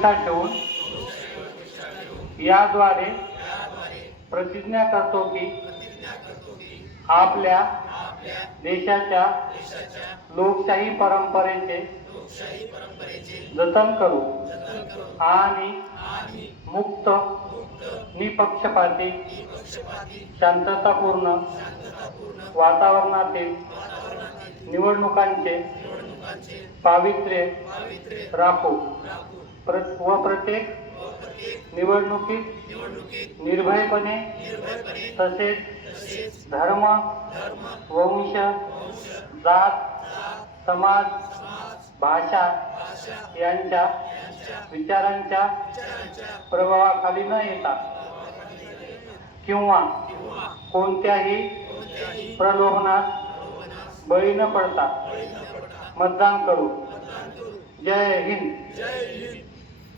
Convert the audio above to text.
निष्ठा ठेवून याद्वारे प्रतिज्ञा करतो की आपल्या देशाच्या लोकशाही परंपरेचे जतन करू आणि मुक्त, निपक्षपाती, शांततापूर्ण वातावरणातील निवडणुकांचे पावित्र्य राखू व प्रत्येक निवडणुकीत निर्भयपणे तसेच धर्म, वंश, जात, समाज, भाषा यांच्या विचारांच्या प्रभावाखाली न येता किंवा कोणत्याही प्रलोभनात बळी न पडता मतदान करू. जय हिंद.